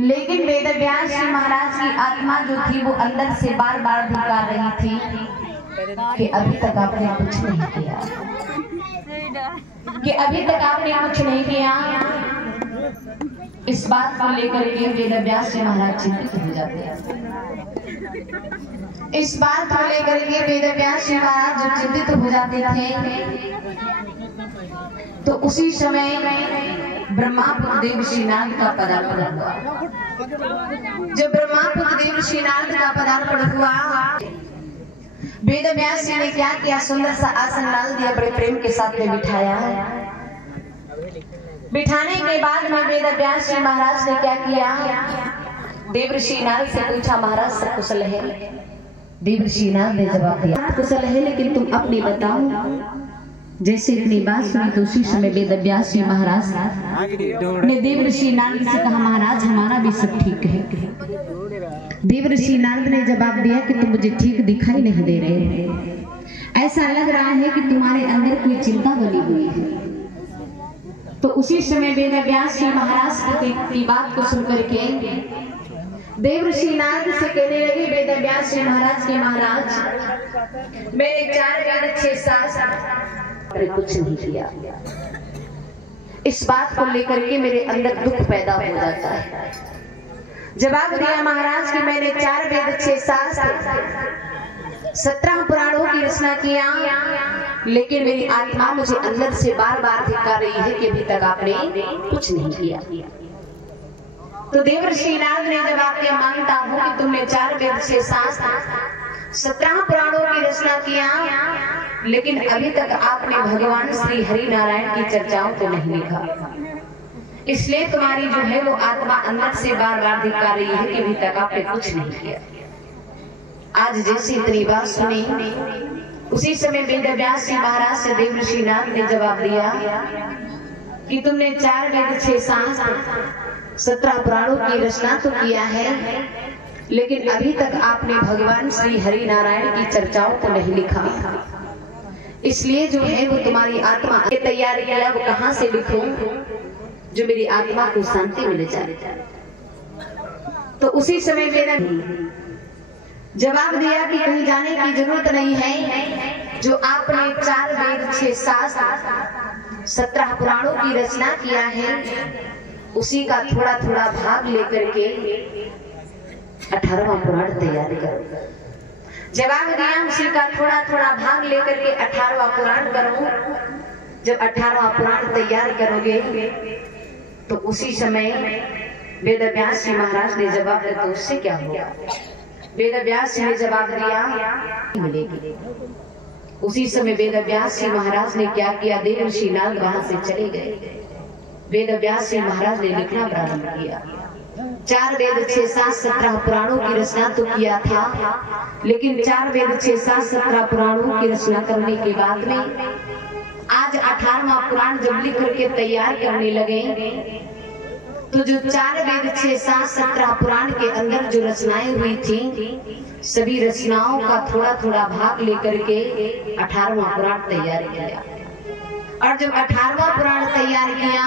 लेकिन वेदव्यास जी महाराज की आत्मा जो थी वो अंदर से बार बार धिकार रही थी कि अभी तक आपने कुछ नहीं किया, कि अभी तक आपने कुछ नहीं किया। इस बात को लेकर के वेदव्यास जी महाराज चिंतित हो जाते हैं। इस बात को लेकर के वेदव्यास जी महाराज जो चिंतित हो जाते थे, तो उसी समय ब्रह्मापुत्र देव श्री नारद का पदार्पण हुआ। जब ब्रह्मापुत्र देव श्री नारद का पदार्पण हुआ, वेदव्यास जी ने क्या किया, सुंदर सा आसन डाल दिया, बड़े प्रेम के साथ में बिठाया। बिठाने के बाद में वेदव्यास जी महाराज ने क्या किया, देवर्षि नारद से पूछा, महाराज सब कुशल है? देवर्षि नारद ने जवाब दिया, कुशल है, लेकिन तुम अपनी बताओ। जैसे इतनी बात सुनी तो उसी समय वेदव्यास जी महाराज ने देवर्षि नारद से कहा, महाराज हमारा भी सब ठीक है। देवर्षि नारद ने जवाब दिया कि तुम मुझे ठीक दिखाई नहीं दे रहे, ऐसा लग रहा है कि तुम्हारे अंदर कोई चिंता बनी हुई है। तो उसी समय वेदव्यास जी महाराज की बात को सुनकर के देवर्षि नारद से कहने लगे, वेदव्यास जी महाराज के महाराज मैंने 4 वेद 6 शास्त्र कुछ नहीं किया। इस बात को लेकर के मेरे अंदर दुख पैदा हो जाता है। जवाब दिया महाराज कि मैंने 4 वेद 6 शास्त्र 17 पुराणों की रचना किया, लेकिन मेरी आत्मा मुझे अंदर से बार बार धिक्कार रही है कि अभी तक आपने कुछ नहीं किया। तो देवर्षि नारद ने जवाब दिया, मानता हूँ कि तुमने 4 वेद 6 शास्त्र 17 पुराणों की रचना किया, लेकिन अभी तक आपने भगवान श्री हरि नारायण की चर्चाओं को नहीं लिखा। इसलिए तुम्हारी जो है वो आत्मा अंदर से बार बार धिक्कार रही है कि अभी तक आपने कुछ नहीं किया। आज जैसी इतनी बात सुनी, उसी समय वेदव्यास जी महाराज से देवर्षि नारद ने जवाब दिया कि तुमने 4 वेद 6 शास्त्र 17 पुराणों की रचना तो किया है, लेकिन अभी तक आपने भगवान श्री हरि नारायण की चर्चाओं को नहीं लिखा। इसलिए जो है वो तुम्हारी आत्मा तैयार किया, वो कहां से लिखूं जो मेरी आत्मा को शांति मिल जाए। तो उसी समय मेरा जवाब दिया कि कहीं जाने की जरूरत नहीं है, जो आपने 4 वेद 6 शास्त्र 17 पुराणों की रचना किया है, उसी का थोड़ा थोड़ा भाग लेकर के 18वां पुराण तैयार करो। जवाब दिया, उसी का थोड़ा थोड़ा भाग लेकर के 18वां पुराण करो। जब 18वां पुराण तैयार करोगे तो उसी समय वेदव्यास जी महाराज ने जवाब दिया, तो उससे क्या होगा? वेदव्यास जी ने जवाब दिया, मिलेगी। उसी समय वेदव्यास जी महाराज ने क्या किया, देवर्षि नारद वहां से चले गए। वेदव्यास जी महाराज ने लिखना प्रारंभ किया। 4 वेद 6 शास्त्र 17 पुराणों की रचना तो किया था, लेकिन 4 वेद 6 शास्त्र 17 पुराणों की रचना करने के बाद में आज 18वां पुराण जब लिख करके तैयार करने लगे, तो जो 4 वेद 6 शास्त्र 17 पुराण के अंदर जो रचनाएं हुई थी, सभी रचनाओं का थोड़ा थोड़ा भाग लेकर के 18वां पुराण तैयार किया। और जब 18वां पुराण तैयार किया,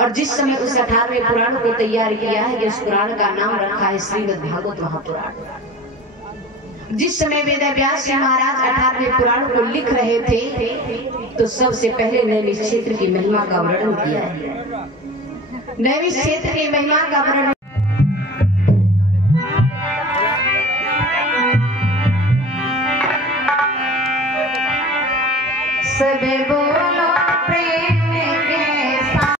और जिस समय उस 18वें पुराण को तैयार किया है, उस पुराण का नाम रखा है श्रीमद् भागवत महापुराण। जिस समय वेदव्यास जी महाराज 18वें पुराण को लिख रहे थे, तो सबसे पहले नैमिष क्षेत्र की महिमा का वर्णन किया है। नैमिष क्षेत्र की महिमा का वर्णन सबे बोलो प्रेम के साथ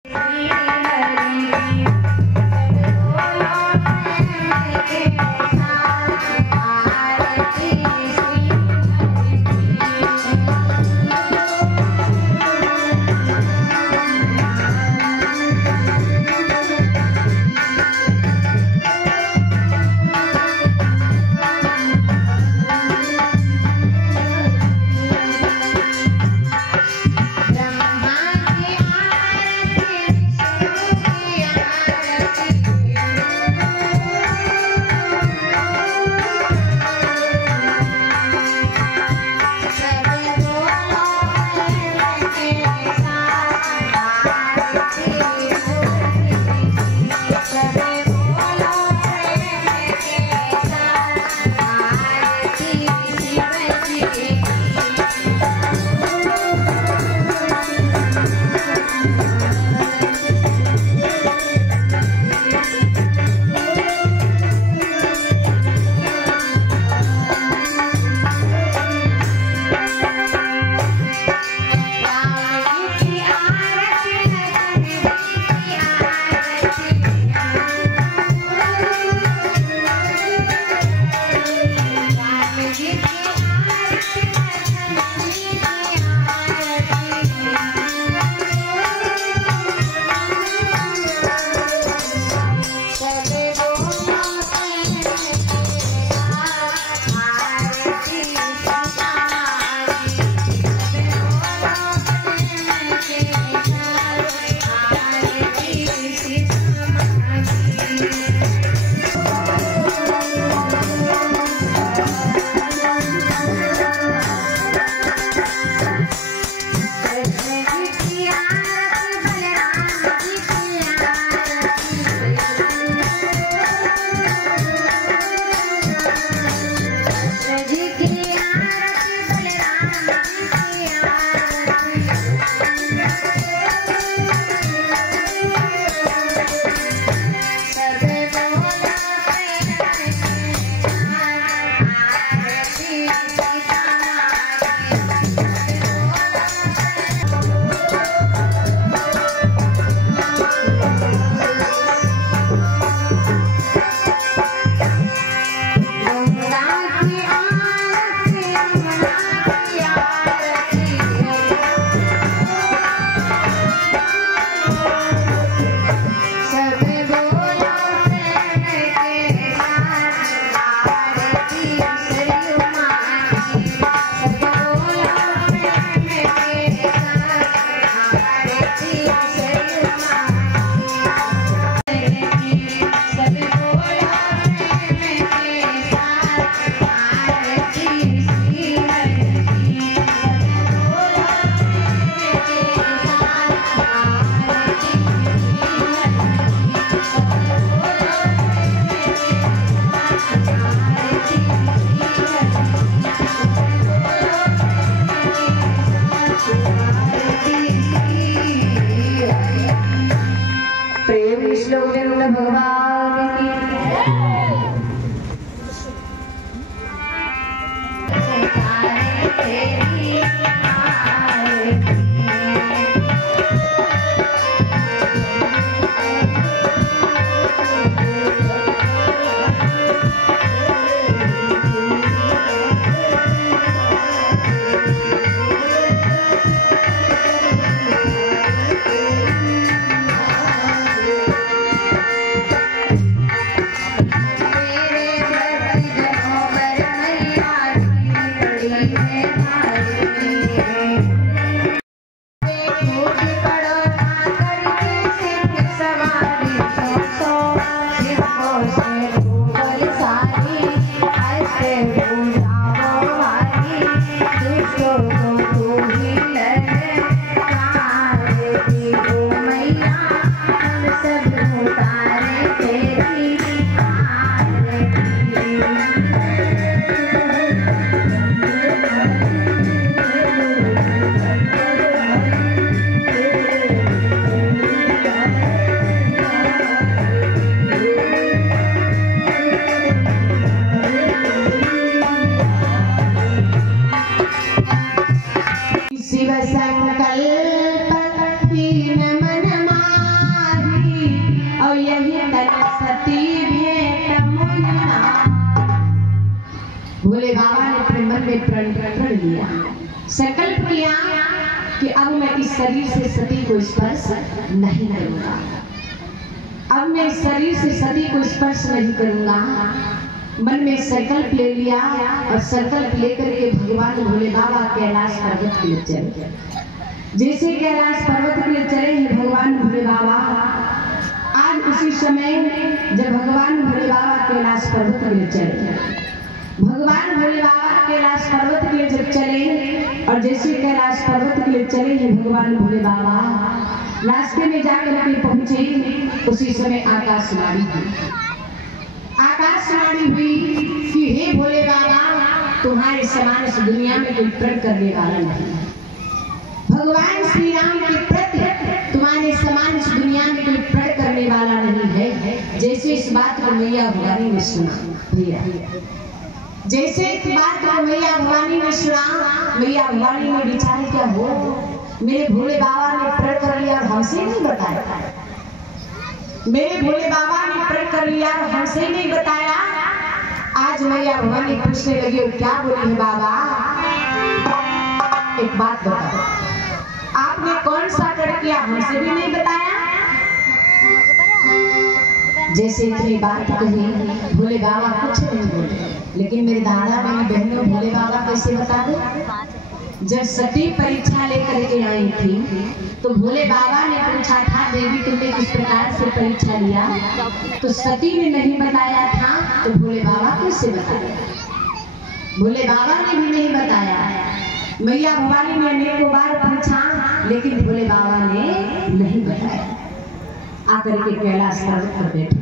सती भेंट मुन्ना। भोले बाबा ने अपने मन में प्रण लिया, संकल्प किया कि अब मैं इस शरीर से सती को स्पर्श नहीं करूंगा, अब मैं इस शरीर से सती को स्पर्श नहीं करूंगा। मन में संकल्प ले लिया और संकल्प लेकर के भगवान भोले बाबा कैलाश पर्वत के लिए चले। जैसे कैलाश पर्वत के लिए चले हैं भगवान भोले बाबा, आज उसी समय जब भगवान भोले बाबा कैलाश पर्वत के लिए चले, भगवान भोले बाबा कैलाश पर्वत के लिए जब चले और जैसे कैलाश पर्वत के लिए चले हैं भगवान भोले बाबा, रास्ते में जाकर के पहुंचे उसी समय आकाशवाणी हुई। आकाशवाणी हुई कि हे भोले बाबा, तुम्हारे समान इस दुनिया में कोई प्रण करने वाला नहीं है। भगवान श्री राम के प्रति तुम्हारे समान इस दुनिया में कोई प्रण करने वाला नहीं है। जैसे इस बात को मैया भवानी ने सुना, भैया जैसे इस बात को मैया भवानी ने सुना, मैया भवानी ने विचार क्या हो, मेरे भोले बाबा ने प्रण कर लिया और हमसे नहीं बताया, मेरे भोले बाबा ने प्रण कर लिया और हमसे नहीं बताया। आज मैया भवानी पूछने लगी, और क्या बोली है बाबा, एक बात बताओ, आपने कौन सा प्रण किया, हमसे भी नहीं बताया। जैसे इतनी बात कही भोले बाबा कुछ नहीं बोले, लेकिन मेरे दादा मेरी बहनों भोले बाबा कैसे बता दे। जब सती परीक्षा लेकर के आई थी तो भोले बाबा ने पूछा था, देवी तुमने किस प्रकार से परीक्षा लिया, तो सती ने नहीं बताया था, तो भोले बाबा कैसे बताया। भोले बाबा ने भी नहीं बताया। मैया भवानी ने अनेकों बार पूछा, लेकिन भोले बाबा ने नहीं बताया। आकर के कैलाश पर्वत पर बैठे